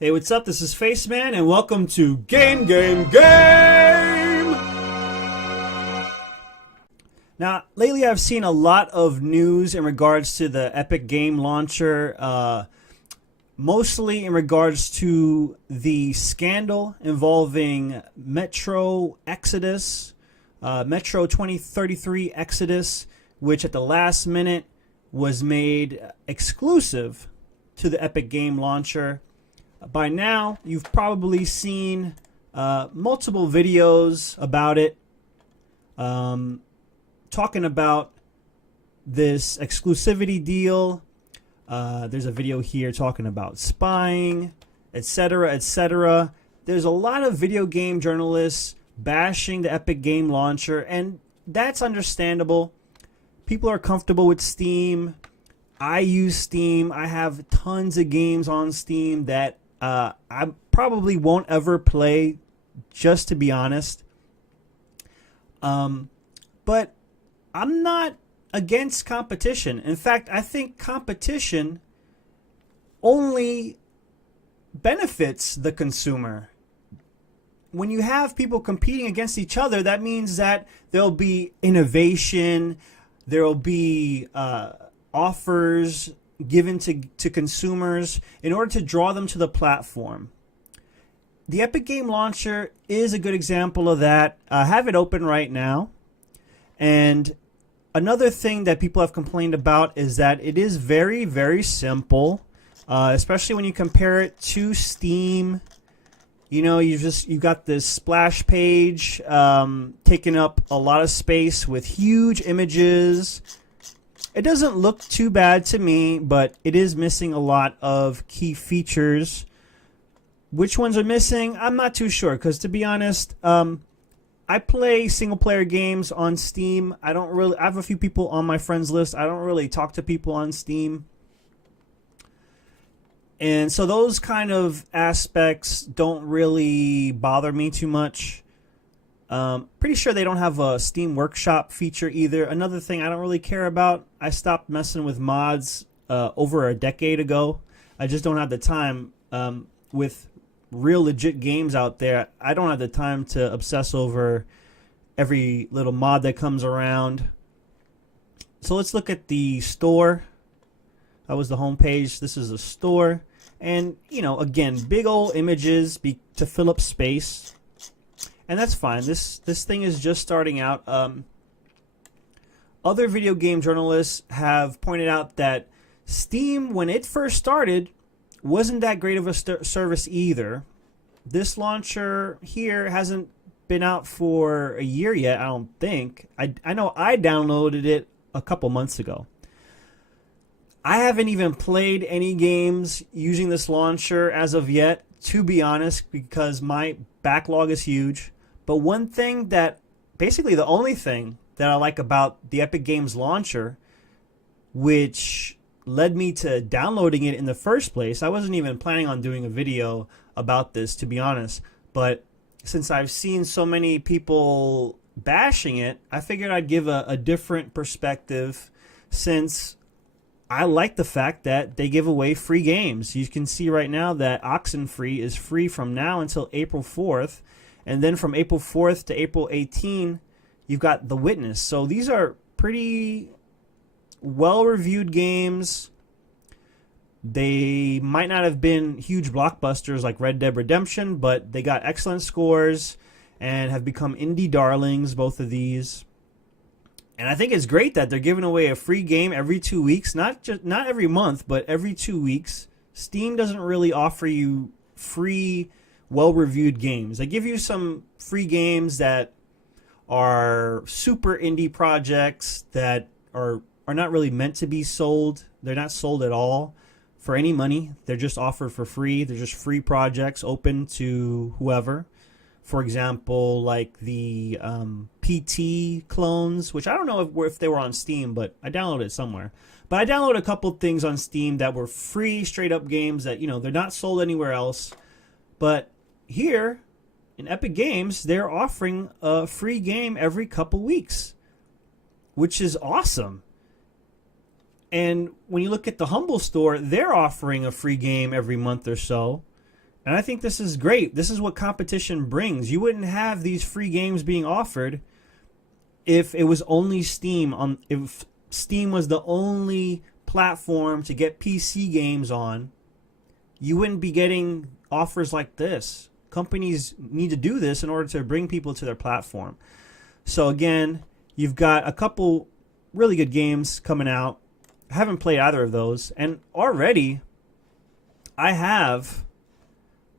Hey, what's up? This is Faceman, and welcome to Game! Now, lately I've seen a lot of news in regards to the Epic Game Launcher, mostly in regards to the scandal involving Metro Exodus, Metro 2033 Exodus, which at the last minute was made exclusive to the Epic Game Launcher. By now, you've probably seen multiple videos about it, talking about this exclusivity deal. There's a video here talking about spying, etc., etc. There's a lot of video game journalists bashing the Epic Game Launcher, and that's understandable. People are comfortable with Steam. I use Steam. I have tons of games on Steam that I probably won't ever play, just to be honest. But I'm not against competition. In fact, I think competition only benefits the consumer. When you have people competing against each other, that means that there'll be innovation, there'll be offers given to consumers in order to draw them to the platform. The Epic Game Launcher is a good example of that. I have it open right now. And another thing that people have complained about is that it is very, very simple, especially when you compare it to Steam. You know, you've got this splash page taking up a lot of space with huge images. It doesn't look too bad to me, but it is missing a lot of key features. Which ones are missing? I'm not too sure, because to be honest, I play single-player games on Steam. I have a few people on my friends list. I don't really talk to people on Steam. And so those kind of aspects don't really bother me too much. Pretty sure they don't have a Steam Workshop feature either. Another thing I don't really care about, I stopped messing with mods over a decade ago. I just don't have the time. With real legit games out there, I don't have the time to obsess over every little mod that comes around. So let's look at the store. That was the home page. This is the store. And, you know, again, big old images to fill up space. And that's fine. This thing is just starting out. Other video game journalists have pointed out that Steam, when it first started, wasn't that great of a service either. This launcher here hasn't been out for a year yet, I don't think. I know I downloaded it a couple months ago. I haven't even played any games using this launcher as of yet, to be honest, because my backlog is huge. But one thing that, basically the only thing that I like about the Epic Games Launcher, which led me to downloading it in the first place. I wasn't even planning on doing a video about this, to be honest. But since I've seen so many people bashing it, I figured I'd give a different perspective, since I like the fact that they give away free games. You can see right now that Oxenfree is free from now until April 4th. And then from April 4th to April 18th, you've got The Witness. So these are pretty well-reviewed games. They might not have been huge blockbusters like Red Dead Redemption, but they got excellent scores and have become indie darlings, both of these. And I think it's great that they're giving away a free game every 2 weeks. Not every month, but every 2 weeks. Steam doesn't really offer you free, well-reviewed games. They give you some free games that are super indie projects that are not really meant to be sold. They're not sold at all for any money. They're just offered for free. They're just free projects open to whoever. For example, like the PT clones, which I don't know if they were on Steam, but I downloaded it somewhere. But I downloaded a couple things on Steam that were free, straight-up games that, you know, they're not sold anywhere else. But here in Epic Games, they're offering a free game every couple weeks, which is awesome. And when you look at the Humble Store, they're offering a free game every month or so. And I think this is great. This is what competition brings. You wouldn't have these free games being offered if it was only Steam on if Steam was the only platform to get PC games on. You wouldn't be getting offers like this. Companies need to do this in order to bring people to their platform. So again, you've got a couple really good games coming out. I haven't played either of those, and already I have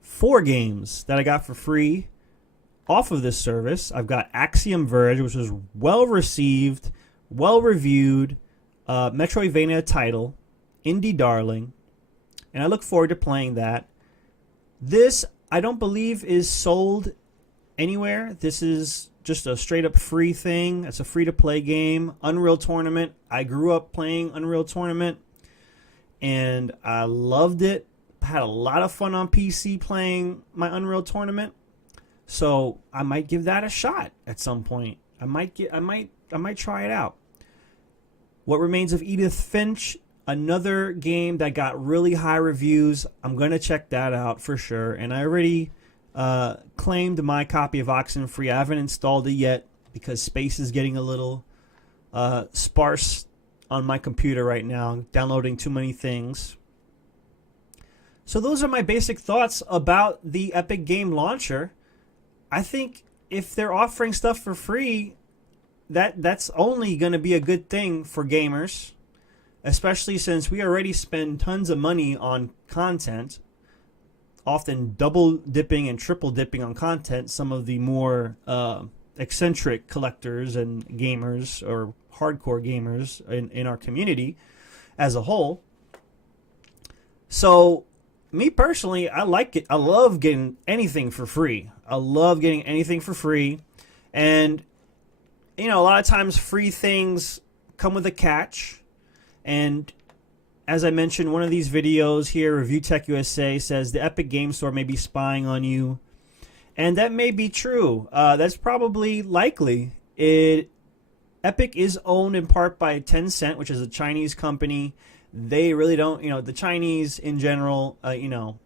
4 games that I got for free off of this service. I've got Axiom Verge, which was well received, well reviewed, Metroidvania title, indie darling, and I look forward to playing that. This, I don't believe, is sold anywhere. This is just a straight up free thing. It's a free to play game. Unreal Tournament. I grew up playing Unreal Tournament and I loved it. Had a lot of fun on PC playing my Unreal Tournament. So I might give that a shot at some point. I might try it out. What Remains of Edith Finch, another game that got really high reviews. I'm going to check that out for sure. And I already claimed my copy of Oxenfree. I haven't installed it yet because space is getting a little sparse on my computer right now. I'm downloading too many things. So those are my basic thoughts about the Epic Game Launcher. I think if they're offering stuff for free, that's only going to be a good thing for gamers, especially since we already spend tons of money on content, often double dipping and triple dipping on content. Some of the more eccentric collectors and gamers or hardcore gamers in our community as a whole. So me personally, I like it. I love getting anything for free. I love getting anything for free. And, you know, a lot of times free things come with a catch. And as I mentioned, one of these videos here, Review Tech USA, says the Epic Game Store may be spying on you. And that may be true. That's probably likely. Epic is owned in part by Tencent, which is a Chinese company. They really don't, you know, the Chinese in general, you know,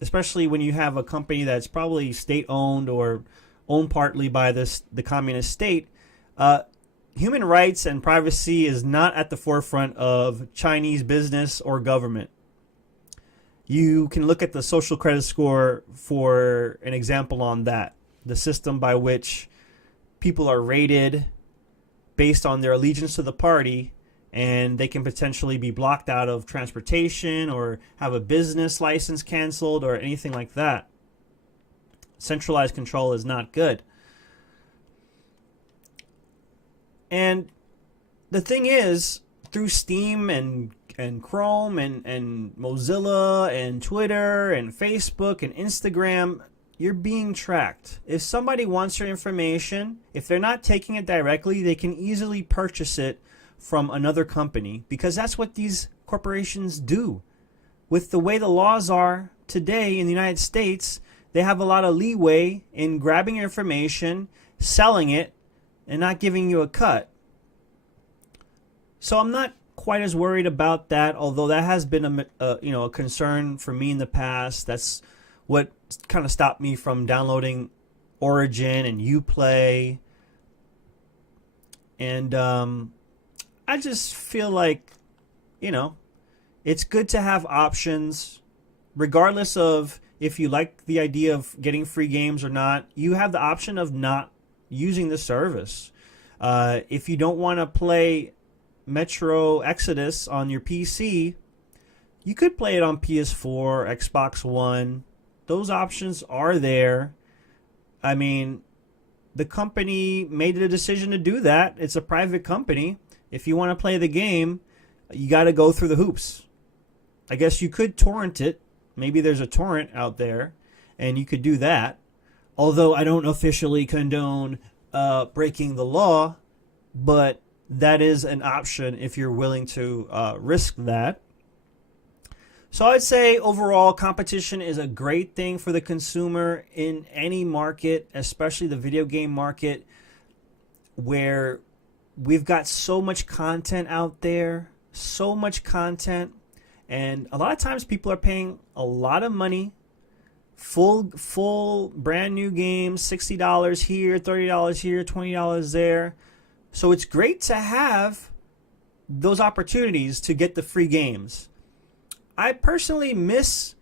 especially when you have a company that's probably state-owned or owned partly by the communist state, human rights and privacy is not at the forefront of Chinese business or government. You can look at the social credit score for an example on that, the system by which people are rated based on their allegiance to the party, and they can potentially be blocked out of transportation or have a business license canceled or anything like that. Centralized control is not good. And the thing is, through Steam and Chrome and Mozilla and Twitter and Facebook and Instagram, you're being tracked. If somebody wants your information, if they're not taking it directly, they can easily purchase it from another company, because that's what these corporations do. With the way the laws are today in the United States, they have a lot of leeway in grabbing your information, selling it, and not giving you a cut. So I'm not quite as worried about that, although that has been a concern for me in the past. That's what kind of stopped me from downloading Origin and Uplay. And I just feel like, you know, it's good to have options, regardless of if you like the idea of getting free games or not. You have the option of not using the service. If you don't want to play Metro Exodus on your PC, you could play it on PS4, Xbox One. Those options are there. I mean, the company made the decision to do that. It's a private company. If you want to play the game, you got to go through the hoops. I guess you could torrent it. Maybe there's a torrent out there, and you could do that. Although I don't officially condone breaking the law, but that is an option if you're willing to risk that. So I'd say overall, competition is a great thing for the consumer in any market, especially the video game market, where we've got so much content out there, so much content, and a lot of times people are paying a lot of money full brand new games, $60 here, $30 here, $20 there. So it's great to have those opportunities to get the free games. I personally miss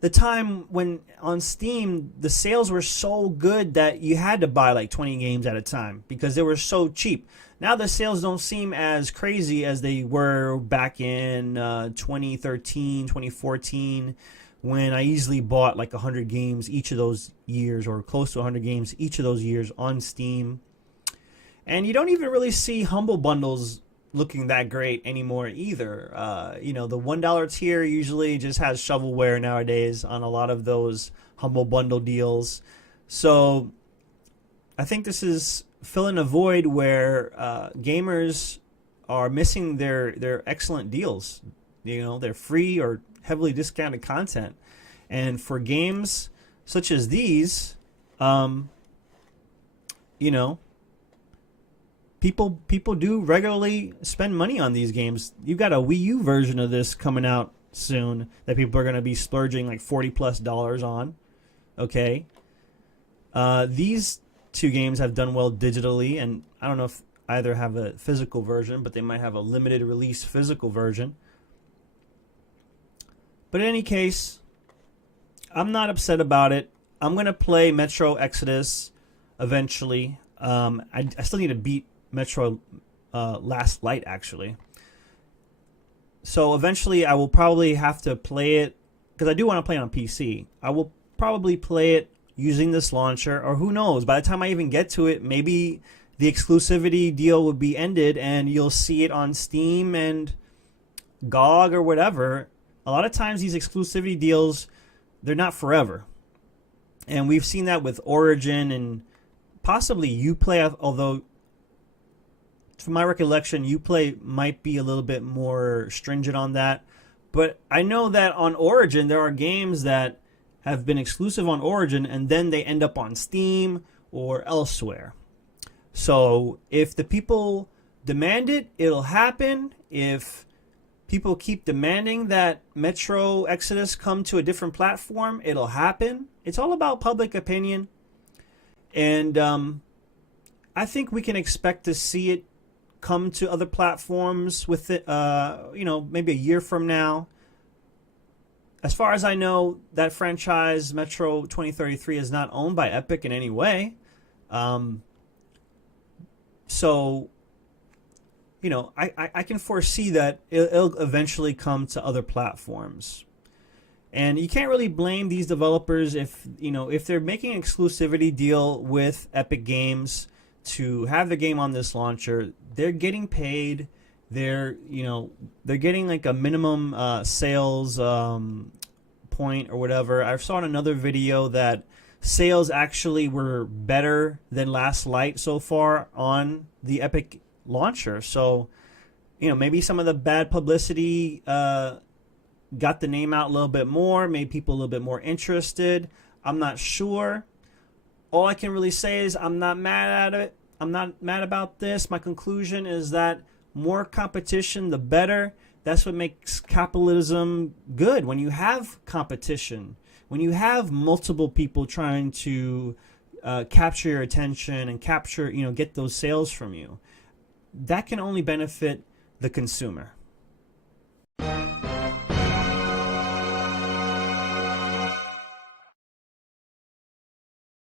the time when on Steam the sales were so good that you had to buy like 20 games at a time because they were so cheap. Now the sales don't seem as crazy as they were back in 2013, 2014, when I easily bought like 100 games each of those years, or close to 100 games each of those years on Steam. And you don't even really see Humble Bundles looking that great anymore either. The $1 tier usually just has shovelware nowadays on a lot of those Humble Bundle deals. So I think this is filling a void where gamers are missing their excellent deals. They're free or heavily discounted content. And for games such as these, people do regularly spend money on these games. You've got a Wii U version of this coming out soon that people are going to be splurging like $40+ on. Okay. These two games have done well digitally, and I don't know if either have a physical version, but they might have a limited release physical version. But in any case, I'm not upset about it. I'm going to play Metro Exodus eventually. I still need to beat Metro Last Light, actually. So eventually I will probably have to play it, because I do want to play it on PC. I will probably play it using this launcher, or who knows, by the time I even get to it, maybe the exclusivity deal will be ended and you'll see it on Steam and GOG or whatever. A lot of times these exclusivity deals, they're not forever. And we've seen that with Origin and possibly Uplay, although from my recollection, Uplay might be a little bit more stringent on that. But I know that on Origin, there are games that have been exclusive on Origin and then they end up on Steam or elsewhere. So if the people demand it, it'll happen. If people keep demanding that Metro Exodus come to a different platform, it'll happen. It's all about public opinion. And I think we can expect to see it come to other platforms with it, maybe a year from now. As far as I know, that franchise, Metro 2033, is not owned by Epic in any way. So, I can foresee that it'll eventually come to other platforms. And you can't really blame these developers if they're making an exclusivity deal with Epic Games to have the game on this launcher. They're getting paid. They're getting like a minimum sales point or whatever. I saw in another video that sales actually were better than Last Light so far on the Epic launcher. So, maybe some of the bad publicity got the name out a little bit more, made people a little bit more interested. I'm not sure. All I can really say is I'm not mad at it. I'm not mad about this. My conclusion is that more competition, the better. That's what makes capitalism good. When you have competition, when you have multiple people trying to capture your attention and get those sales from you, that can only benefit the consumer.